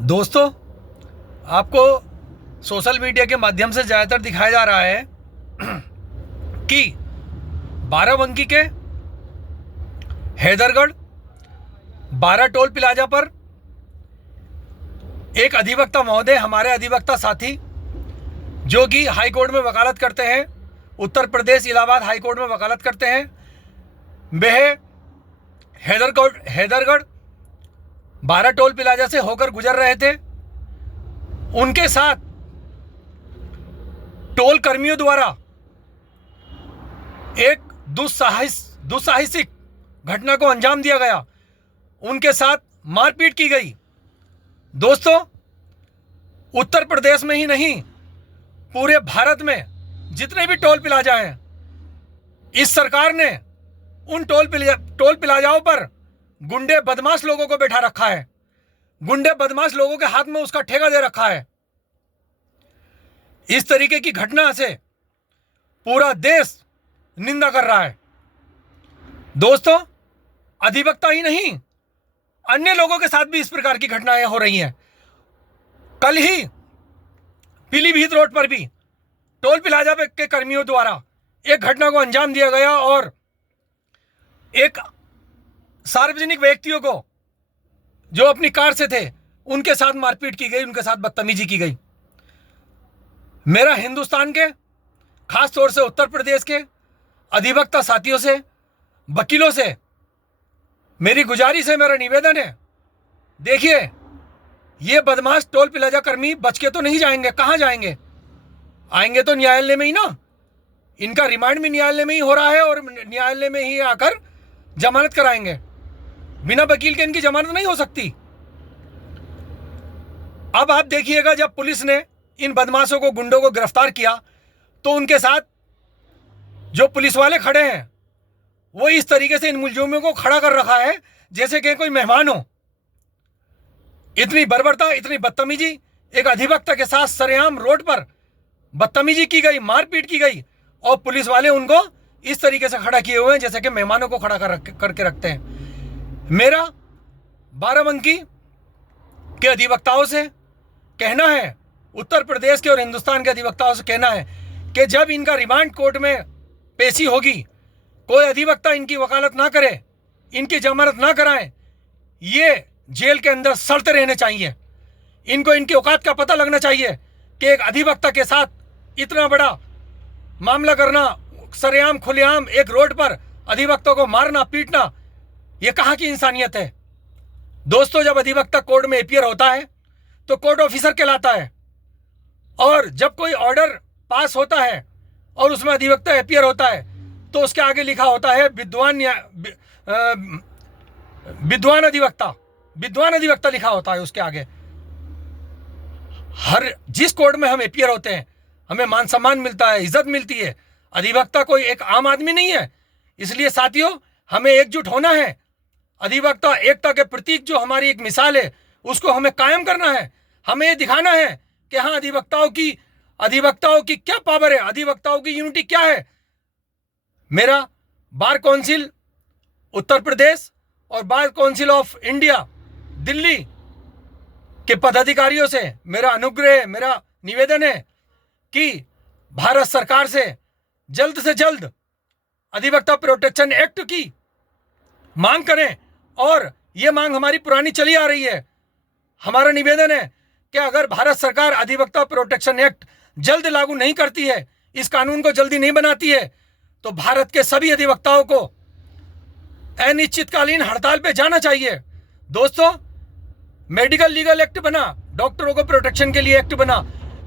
दोस्तों, आपको social media के माध्यम से ज़्यादातर दिखाया जा रहा है कि बाराबंकी के हैदरगढ़ 12 टोल प्लाजा पर एक अधिवक्ता महोदय, हमारे अधिवक्ता साथी जो कि हाई कोर्ट में वकालत करते हैं, उत्तर प्रदेश इलाहाबाद हाई कोर्ट में वकालत करते हैं, वह हैदरगढ़ 12 टोल प्लाजा से होकर गुजर रहे थे। उनके साथ टोल कर्मियों द्वारा एक दुस्साहसिक घटना को अंजाम दिया गया। उनके साथ मारपीट की गई। दोस्तों, उत्तर प्रदेश में ही नहीं, पूरे भारत में जितने भी टोल प्लाजा हैं, इस सरकार ने उन टोल प्लाजाओं पर गुंडे बदमाश लोगों को बैठा रखा है। गुंडे बदमाश लोगों के हाथ में उसका ठेका दे रखा है। इस तरीके की घटना से पूरा देश निंदा कर रहा है। दोस्तों, अधिवक्ता ही नहीं, अन्य लोगों के साथ भी इस प्रकार की घटनाएं हो रही हैं। कल ही पीलीभीत रोड पर भी टोल प्लाजा के कर्मियों द्वारा एक घटना को अंजाम दिया गया और एक सार्वजनिक व्यक्तियों को जो अपनी कार से थे उनके साथ मारपीट की गई, उनके साथ बदतमीजी की गई। मेरा हिंदुस्तान के, खास तौर से उत्तर प्रदेश के अधिवक्ता साथियों से, वकीलों से मेरी गुजारिश है, मेरा निवेदन है, देखिए, ये बदमाश टोल प्लाजा कर्मी बच के तो नहीं जाएंगे। कहाँ जाएंगे? आएंगे तो न्यायालय में ही ना। इनका रिमांड भी न्यायालय में ही हो रहा है और न्यायालय में ही आकर जमानत कराएंगे। बिना वकील के इनकी जमानत नहीं हो सकती। अब आप देखिएगा, जब पुलिस ने इन बदमाशों को, गुंडों को गिरफ्तार किया तो उनके साथ जो पुलिस वाले खड़े हैं वो इस तरीके से इन मुलजिमों को खड़ा कर रखा है जैसे कि कोई मेहमान हो। इतनी बर्बरता, इतनी बदतमीजी एक अधिवक्ता के साथ सरेआम रोड पर बदतमीजी की गई, मारपीट की गई और पुलिस वाले उनको इस तरीके से खड़ा किए हुए हैं जैसे कि मेहमानों को खड़ा करके रखते हैं। मेरा बाराबंकी के अधिवक्ताओं से कहना है, उत्तर प्रदेश के और हिंदुस्तान के अधिवक्ताओं से कहना है कि जब इनका रिमांड कोर्ट में पेशी होगी, कोई अधिवक्ता इनकी वकालत ना करे, इनकी जमानत ना कराएं, ये जेल के अंदर सड़ते रहने चाहिए। इनको इनकी औकात का पता लगना चाहिए कि एक अधिवक्ता के साथ इतना बड़ा मामला करना, सरेआम खुलेआम एक रोड पर अधिवक्ता को मारना, पीटना, ये कहाँ की इंसानियत है? दोस्तों, जब अधिवक्ता कोर्ट में अपीयर होता है तो कोर्ट ऑफिसर कहलाता है, और जब कोई ऑर्डर पास होता है और उसमें अधिवक्ता अपीयर होता है तो उसके आगे लिखा होता है विद्वान अधिवक्ता लिखा होता है उसके आगे। हर जिस कोर्ट में हम अपीयर होते हैं हमें मान सम्मान मिलता है, इज्जत मिलती है। अधिवक्ता कोई एक आम आदमी नहीं है। इसलिए साथियों, हमें एकजुट होना है। अधिवक्ता एकता के प्रतीक जो हमारी एक मिसाल है उसको हमें कायम करना है। हमें ये दिखाना है कि हाँ, अधिवक्ताओं की क्या पावर है, अधिवक्ताओं की यूनिटी क्या है। मेरा बार काउंसिल उत्तर प्रदेश और bar council of India Delhi के पदाधिकारियों से मेरा अनुग्रह, मेरा निवेदन है कि भारत सरकार से जल्द अधिवक्ता प्रोटेक्शन एक्ट की मांग करें। और ये मांग हमारी पुरानी चली आ रही है। हमारा निवेदन है कि अगर भारत सरकार अधिवक्ता प्रोटेक्शन एक्ट जल्द लागू नहीं करती है, इस कानून को जल्दी नहीं बनाती है, तो भारत के सभी अधिवक्ताओं को अनिश्चितकालीन हड़ताल पे जाना चाहिए। दोस्तों, मेडिकल लीगल एक्ट बना, डॉक्टरों को प्रोटेक्शन के लिए एक्ट बना,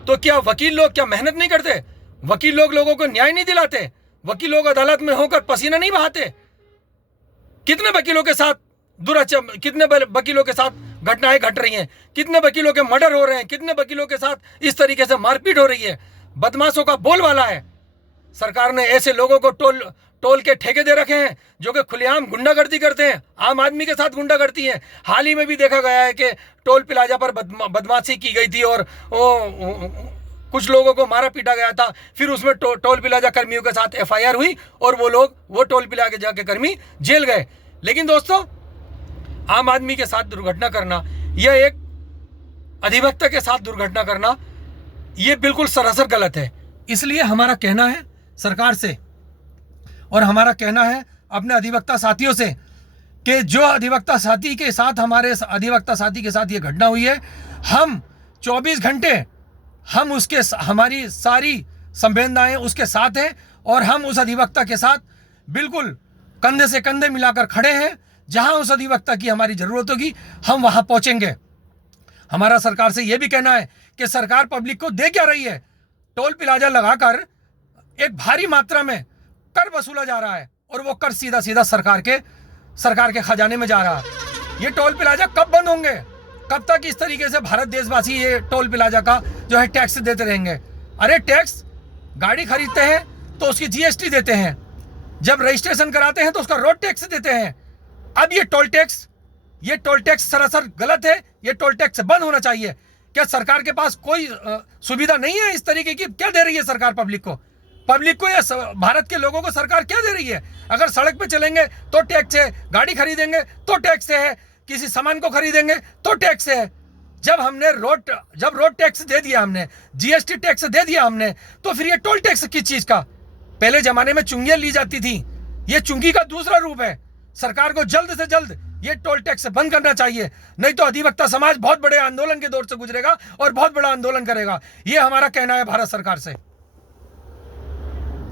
तो क्या वकील लोग क्या मेहनत नहीं करते? वकील लोग लोगों को न्याय नहीं दिलाते? वकील लोग अदालत में होकर पसीना नहीं बहाते? कितने वकीलों के साथ कितने वकीलों के साथ घटनाएं घट रही हैं, कितने वकीलों के मर्डर हो रहे हैं, कितने वकीलों के साथ इस तरीके से मारपीट हो रही है। बदमाशों का बोलबाला है। सरकार ने ऐसे लोगों को टोल के ठेके दे रखे हैं जो कि खुलेआम गुंडागर्दी करते हैं, आम आदमी के साथ गुंडागर्दी है। हाल ही में भी देखा गया है कि टोल प्लाजा पर बदमाशी की गई थी और कुछ लोगों को मारा पीटा गया था। फिर उसमें टोल प्लाजा कर्मियों के साथ एफआईआर हुई और वो टोल प्लाजा के कर्मी जेल गए। लेकिन दोस्तों, आम आदमी के साथ दुर्घटना करना यह एक अधिवक्ता के साथ दुर्घटना करना ये बिल्कुल सरासर गलत है। इसलिए हमारा कहना है सरकार से और हमारा कहना है अपने अधिवक्ता साथियों से कि जो अधिवक्ता साथी के साथ हमारे अधिवक्ता साथी के साथ ये घटना हुई है, हम 24 घंटे हम उसके हमारी सारी संवेदनाएं उसके साथ हैं और हम उस अधिवक्ता के साथ बिल्कुल कंधे से कंधे मिलाकर खड़े हैं। जहां उस अधिवक्ता की हमारी जरूरत होगी हम वहां पहुंचेंगे। हमारा सरकार से यह भी कहना है कि सरकार पब्लिक को दे क्या रही है? टोल प्लाजा लगाकर एक भारी मात्रा में कर वसूला जा रहा है और वो कर सीधा सीधा सरकार के खजाने में जा रहा है। ये टोल प्लाजा कब बंद होंगे? कब तक इस तरीके से भारत देशवासी ये टोल प्लाजा का जो है टैक्स देते रहेंगे? अरे टैक्स, गाड़ी खरीदते हैं तो उसकी जीएसटी देते हैं, जब रजिस्ट्रेशन कराते हैं तो उसका रोड टैक्स देते हैं। अब ये टोल टैक्स सरासर गलत है। ये टोल टैक्स बंद होना चाहिए। क्या सरकार के पास कोई सुविधा नहीं है इस तरीके की? क्या दे रही है सरकार पब्लिक को या भारत के लोगों को सरकार क्या दे रही है? अगर सड़क पे चलेंगे तो टैक्स है, गाड़ी खरीदेंगे तो टैक्स है, किसी सामान को खरीदेंगे तो टैक्स है। जब रोड टैक्स दे दिया हमने, जीएसटी टैक्स दे दिया हमने, तो फिर ये टोल टैक्स किस चीज का? पहले जमाने में चुंगियां ली जाती थी, ये चुंगी का दूसरा रूप है। सरकार को जल्द से जल्द ये टोल टैक्स बंद करना चाहिए, नहीं तो अधिवक्ता समाज बहुत बड़े आंदोलन के दौर से गुजरेगा और बहुत बड़ा आंदोलन करेगा। ये हमारा कहना है भारत सरकार से।